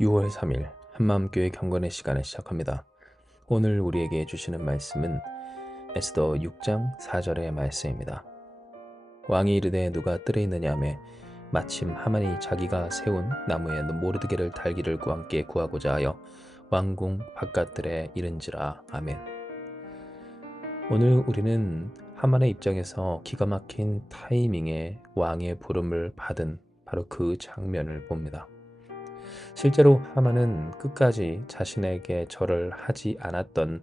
6월 3일 한마음교회 경건의 시간을 시작합니다. 오늘 우리에게 주시는 말씀은 에스더 6장 4절의 말씀입니다. 왕이 이르되 누가 뜰에 있느냐하매 마침 하만이 자기가 세운 나무에 모르드게를 달기를 왕께 구하고자 하여 왕궁 바깥들에 이른지라. 아멘. 오늘 우리는 하만의 입장에서 기가 막힌 타이밍에 왕의 부름을 받은 바로 그 장면을 봅니다. 실제로 하만은 끝까지 자신에게 절을 하지 않았던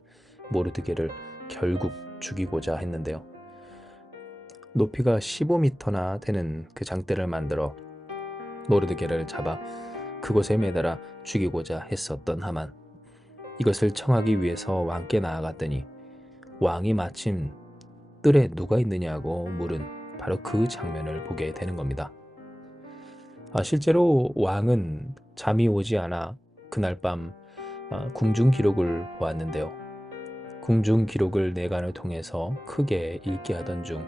모르드게를 결국 죽이고자 했는데요. 높이가 15m나 되는 그 장대를 만들어 모르드게를 잡아 그곳에 매달아 죽이고자 했었던 하만. 이것을 청하기 위해서 왕께 나아갔더니 왕이 마침 뜰에 누가 있느냐고 물은 바로 그 장면을 보게 되는 겁니다. 실제로 왕은 잠이 오지 않아 그날 밤 궁중 기록을 보았는데요. 궁중 기록을 내간을 통해서 크게 읽게 하던 중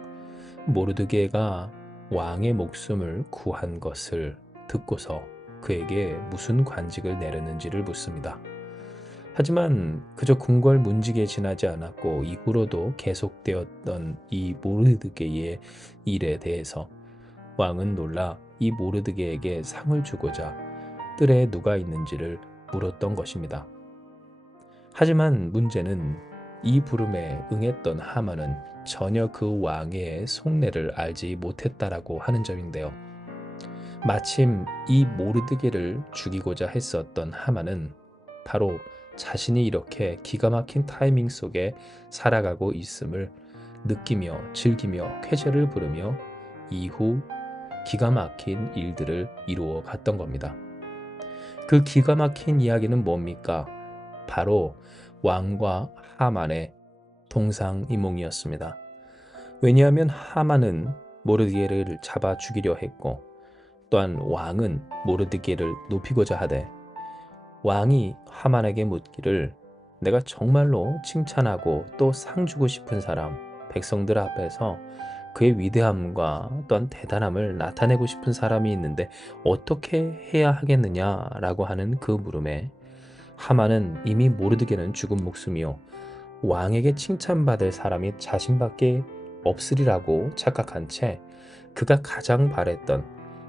모르드게가 왕의 목숨을 구한 것을 듣고서 그에게 무슨 관직을 내렸는지를 묻습니다. 하지만 그저 궁궐 문직에 지나지 않았고 이후로도 계속되었던 이 모르드게의 일에 대해서 왕은 놀라 이 모르드게에게 상을 주고자 뜰에 누가 있는지를 물었던 것입니다. 하지만 문제는 이 부름에 응했던 하만은 전혀 그 왕의 속내를 알지 못했다라고 하는 점인데요. 마침 이 모르드게를 죽이고자 했었던 하만은 바로 자신이 이렇게 기가 막힌 타이밍 속에 살아가고 있음을 느끼며 즐기며 쾌재를 부르며 이후 기가 막힌 일들을 이루어 갔던 겁니다. 그 기가 막힌 이야기는 뭡니까? 바로 왕과 하만의 동상이몽이었습니다. 왜냐하면 하만은 모르드게를 잡아 죽이려 했고 또한 왕은 모르드게를 높이고자 하되 왕이 하만에게 묻기를 내가 정말로 칭찬하고 또 상 주고 싶은 사람, 백성들 앞에서 그의 위대함과 또한 대단함을 나타내고 싶은 사람이 있는데 어떻게 해야 하겠느냐라고 하는 그 물음에 하만은 이미 모르드게는 죽은 목숨이요 왕에게 칭찬받을 사람이 자신밖에 없으리라고 착각한 채 그가 가장 바랬던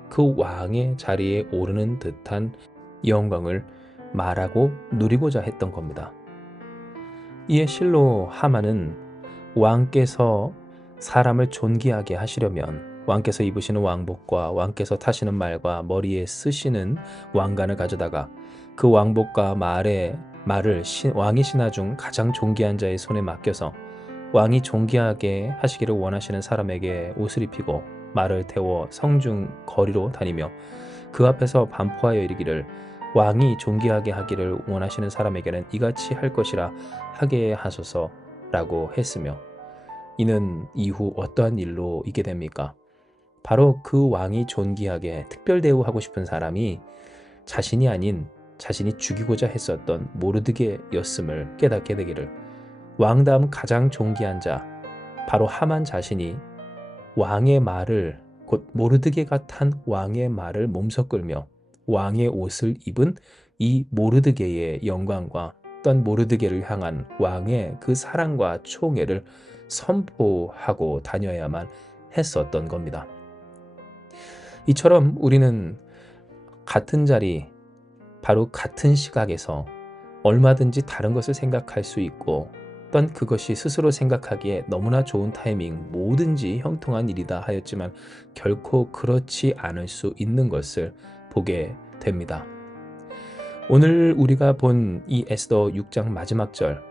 그 왕의 자리에 오르는 듯한 영광을 말하고 누리고자 했던 겁니다. 이에 실로 하만은 왕께서 사람을 존귀하게 하시려면 왕께서 입으시는 왕복과 왕께서 타시는 말과 머리에 쓰시는 왕관을 가져다가 그 왕복과 말을 왕의 신하 중 가장 존귀한 자의 손에 맡겨서 왕이 존귀하게 하시기를 원하시는 사람에게 옷을 입히고 말을 태워 성중 거리로 다니며 그 앞에서 반포하여 이르기를 왕이 존귀하게 하기를 원하시는 사람에게는 이같이 할 것이라 하게 하소서라고 했으며 이는 이후 어떠한 일로 있게 됩니까? 바로 그 왕이 존귀하게 특별 대우하고 싶은 사람이 자신이 아닌 자신이 죽이고자 했었던 모르드게였음을 깨닫게 되기를 왕 다음 가장 존귀한 자 바로 하만 자신이 왕의 말을 곧 모르드게가 탄 왕의 말을 몸서 끌며 왕의 옷을 입은 이 모르드게의 영광과 또한 모르드게를 향한 왕의 그 사랑과 총애를 선포하고 다녀야만 했었던 겁니다. 이처럼 우리는 같은 자리, 바로 같은 시각에서 얼마든지 다른 것을 생각할 수 있고 또한 그것이 스스로 생각하기에 너무나 좋은 타이밍, 뭐든지 형통한 일이다 하였지만 결코 그렇지 않을 수 있는 것을 보게 됩니다. 오늘 우리가 본 이 에스더 6장 마지막 절,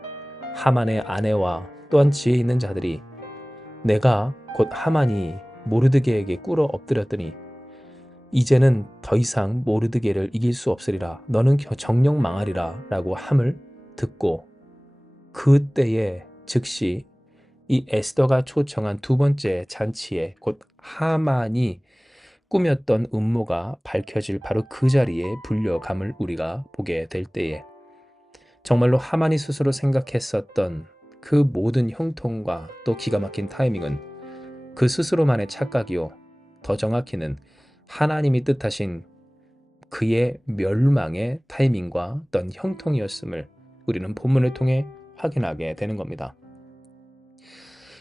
하만의 아내와 또한 지혜 있는 자들이 내가 곧 하만이 모르드게에게 꿇어 엎드렸더니 이제는 더 이상 모르드게를 이길 수 없으리라 너는 정녕 망하리라 라고 함을 듣고 그때에 즉시 이 에스더가 초청한 두 번째 잔치에 곧 하만이 꾸몄던 음모가 밝혀질 바로 그 자리에 불려감을 우리가 보게 될 때에 정말로 하만이 스스로 생각했었던 그 모든 형통과 또 기가 막힌 타이밍은 그 스스로만의 착각이요 더 정확히는 하나님이 뜻하신 그의 멸망의 타이밍과 어떤 형통이었음을 우리는 본문을 통해 확인하게 되는 겁니다.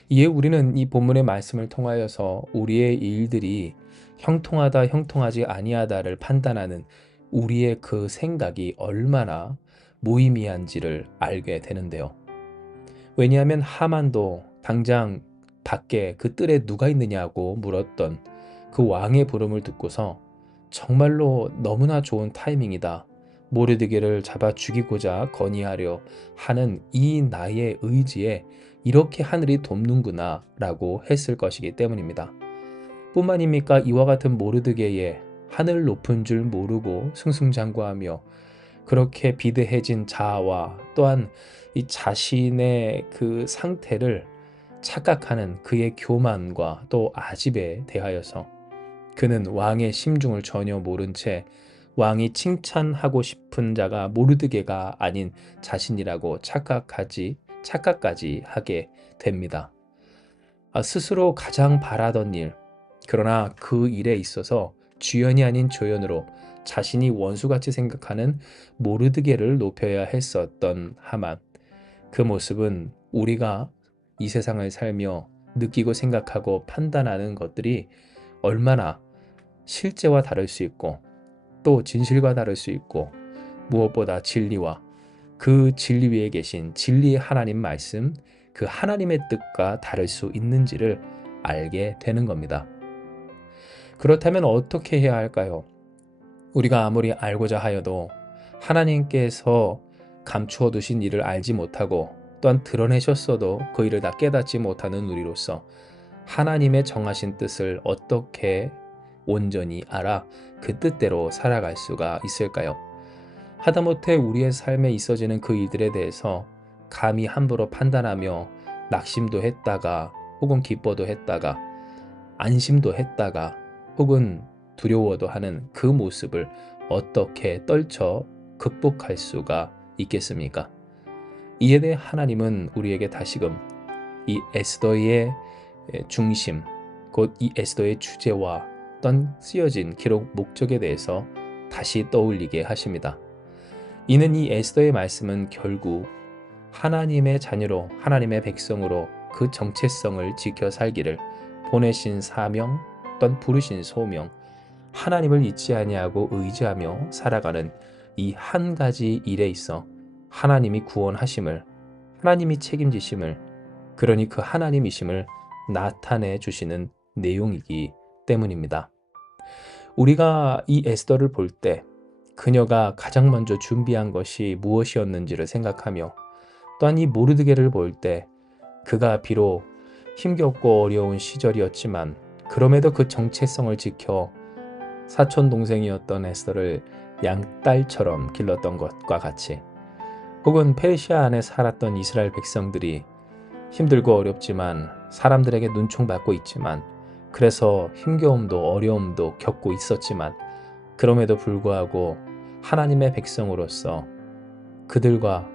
이에 우리는 이 본문의 말씀을 통하여서 우리의 일들이 형통하다, 형통하지 아니하다를 판단하는 우리의 그 생각이 얼마나 무의미한지를 알게 되는데요. 왜냐하면 하만도 당장 밖에 그 뜰에 누가 있느냐고 물었던 그 왕의 부름을 듣고서 정말로 너무나 좋은 타이밍이다. 모르드게를 잡아 죽이고자 건의하려 하는 이 나의 의지에 이렇게 하늘이 돕는구나 라고 했을 것이기 때문입니다. 뿐만입니까? 이와 같은 모르드게의 하늘 높은 줄 모르고 승승장구하며 그렇게 비대해진 자아와 또한 이 자신의 그 상태를 착각하는 그의 교만과 또 아집에 대하여서 그는 왕의 심중을 전혀 모른 채 왕이 칭찬하고 싶은 자가 모르드게가 아닌 자신이라고 착각까지 하게 됩니다. 스스로 가장 바라던 일, 그러나 그 일에 있어서 주연이 아닌 조연으로 자신이 원수같이 생각하는 모르드게를 높여야 했었던 하만. 그 모습은 우리가 이 세상을 살며 느끼고 생각하고 판단하는 것들이 얼마나 실제와 다를 수 있고 또 진실과 다를 수 있고 무엇보다 진리와 그 진리 위에 계신 진리의 하나님 말씀, 그 하나님의 뜻과 다를 수 있는지를 알게 되는 겁니다. 그렇다면 어떻게 해야 할까요? 우리가 아무리 알고자 하여도 하나님께서 감추어 두신 일을 알지 못하고 또한 드러내셨어도 그 일을 다 깨닫지 못하는 우리로서 하나님의 정하신 뜻을 어떻게 온전히 알아 그 뜻대로 살아갈 수가 있을까요? 하다못해 우리의 삶에 있어지는 그 일들에 대해서 감히 함부로 판단하며 낙심도 했다가 혹은 기뻐도 했다가 안심도 했다가 혹은 두려워도 하는 그 모습을 어떻게 떨쳐 극복할 수가 있겠습니까? 이에 대해 하나님은 우리에게 다시금 이 에스더의 중심, 곧 이 에스더의 주제와 어떤 쓰여진 기록 목적에 대해서 다시 떠올리게 하십니다. 이는 이 에스더의 말씀은 결국 하나님의 자녀로 하나님의 백성으로 그 정체성을 지켜 살기를 보내신 사명 또는 부르신 소명, 하나님을 잊지 아니하고 의지하며 살아가는 이 한 가지 일에 있어 하나님이 구원하심을, 하나님이 책임지심을, 그러니 그 하나님이심을 나타내 주시는 내용이기 때문입니다. 우리가 이 에스더를 볼 때 그녀가 가장 먼저 준비한 것이 무엇이었는지를 생각하며 또한 이 모르드게를 볼 때 그가 비록 힘겹고 어려운 시절이었지만 그럼에도 그 정체성을 지켜 사촌 동생이었던 에스더를 양딸처럼 길렀던 것과 같이, 혹은 페르시아 안에 살았던 이스라엘 백성들이 힘들고 어렵지만 사람들에게 눈총받고 있지만 그래서 힘겨움도 어려움도 겪고 있었지만 그럼에도 불구하고 하나님의 백성으로서 그들과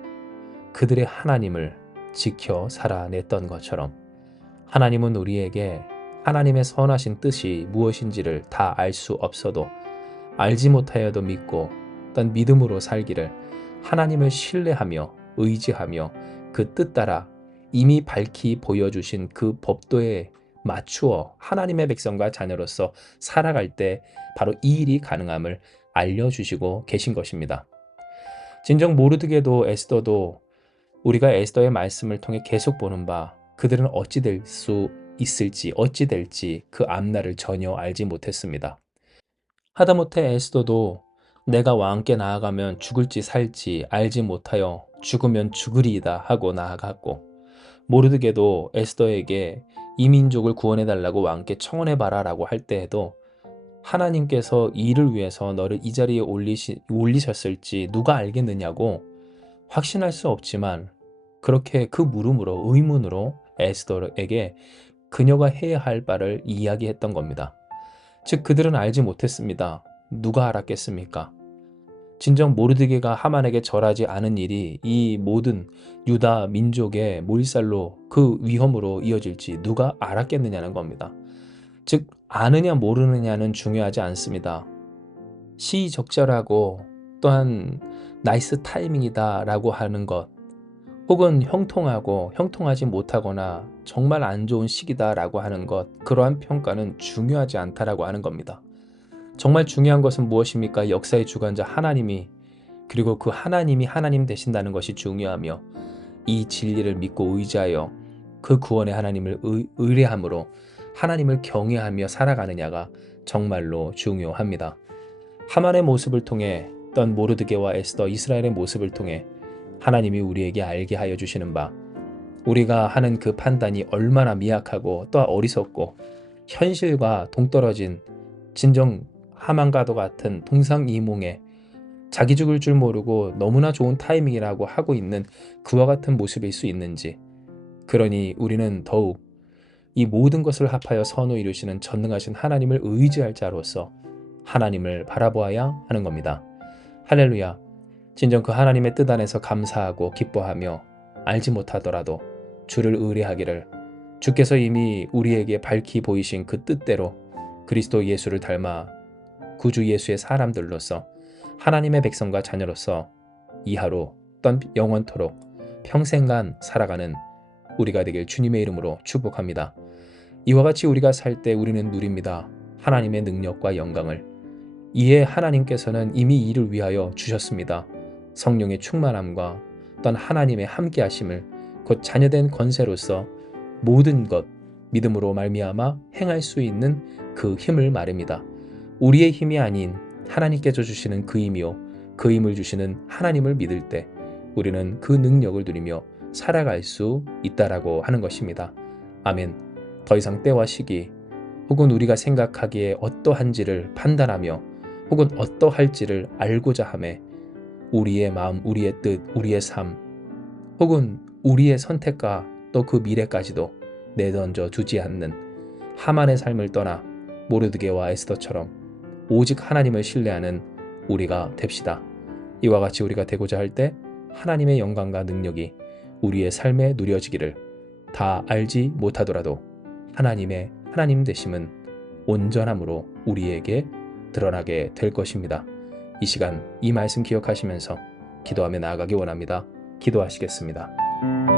그들의 하나님을 지켜 살아냈던 것처럼 하나님은 우리에게 하나님의 선하신 뜻이 무엇인지를 다 알 수 없어도 알지 못하여도 믿고 어떤 믿음으로 살기를 하나님을 신뢰하며 의지하며 그 뜻 따라 이미 밝히 보여주신 그 법도에 맞추어 하나님의 백성과 자녀로서 살아갈 때 바로 이 일이 가능함을 알려주시고 계신 것입니다. 진정 모르드게도 에스더도 우리가 에스더의 말씀을 통해 계속 보는 바 그들은 어찌 될 수 있을지 어찌 될지 그 앞날을 전혀 알지 못했습니다. 하다못해 에스더도 내가 왕께 나아가면 죽을지 살지 알지 못하여 죽으면 죽으리이다 하고 나아갔고, 모르드게도 에스더에게 이 민족을 구원해달라고 왕께 청원해봐라 라고 할 때에도 하나님께서 이 일을 위해서 너를 이 자리에 올리셨을지 누가 알겠느냐고 확신할 수 없지만 그렇게 그 물음으로 의문으로 에스더에게 그녀가 해야 할 바를 이야기했던 겁니다. 즉 그들은 알지 못했습니다. 누가 알았겠습니까? 진정 모르드게가 하만에게 절하지 않은 일이 이 모든 유다 민족의 몰살로 그 위험으로 이어질지 누가 알았겠느냐는 겁니다. 즉 아느냐 모르느냐는 중요하지 않습니다. 시적절하고 또한 나이스 타이밍이다 라고 하는 것, 혹은 형통하고 형통하지 못하거나 정말 안 좋은 시기다 라고 하는 것, 그러한 평가는 중요하지 않다라고 하는 겁니다. 정말 중요한 것은 무엇입니까? 역사의 주관자 하나님이, 그리고 그 하나님이 하나님 되신다는 것이 중요하며, 이 진리를 믿고 의지하여 그 구원의 하나님을 의뢰함으로 하나님을 경외하며 살아가느냐가 정말로 중요합니다. 하만의 모습을 통해, 떤 모르드게와 에스더, 이스라엘의 모습을 통해 하나님이 우리에게 알게 하여 주시는 바, 우리가 하는 그 판단이 얼마나 미약하고 또 어리석고 현실과 동떨어진, 진정 하만과도 같은 동상이몽에 자기 죽을 줄 모르고 너무나 좋은 타이밍이라고 하고 있는 그와 같은 모습일 수 있는지, 그러니 우리는 더욱 이 모든 것을 합하여 선을 이루시는 전능하신 하나님을 의지할 자로서 하나님을 바라보아야 하는 겁니다. 할렐루야. 진정 그 하나님의 뜻 안에서 감사하고 기뻐하며, 알지 못하더라도 주를 의뢰하기를, 주께서 이미 우리에게 밝히 보이신 그 뜻대로 그리스도 예수를 닮아 구주 예수의 사람들로서 하나님의 백성과 자녀로서 이 하루 떤 영원토록 평생간 살아가는 우리가 되길 주님의 이름으로 축복합니다. 이와 같이 우리가 살 때 우리는 누립니다. 하나님의 능력과 영광을. 이에 하나님께서는 이미 이를 위하여 주셨습니다. 성령의 충만함과 어떤 하나님의 함께하심을, 곧 자녀된 권세로서 모든 것 믿음으로 말미암아 행할 수 있는 그 힘을 말합니다. 우리의 힘이 아닌 하나님께서 주시는 그 힘이요, 그 힘을 주시는 하나님을 믿을 때 우리는 그 능력을 누리며 살아갈 수 있다라고 하는 것입니다. 아멘. 더 이상 때와 시기, 혹은 우리가 생각하기에 어떠한지를 판단하며, 혹은 어떠할지를 알고자 하매 우리의 마음, 우리의 뜻, 우리의 삶, 혹은 우리의 선택과 또 그 미래까지도 내던져 두지 않는 하만의 삶을 떠나 모르드게와 에스더처럼 오직 하나님을 신뢰하는 우리가 됩시다. 이와 같이 우리가 되고자 할 때 하나님의 영광과 능력이 우리의 삶에 누려지기를, 다 알지 못하더라도 하나님의 하나님 되심은 온전함으로 우리에게 드러나게 될 것입니다. 이 시간 이 말씀 기억하시면서 기도하며 나아가기 원합니다. 기도하시겠습니다.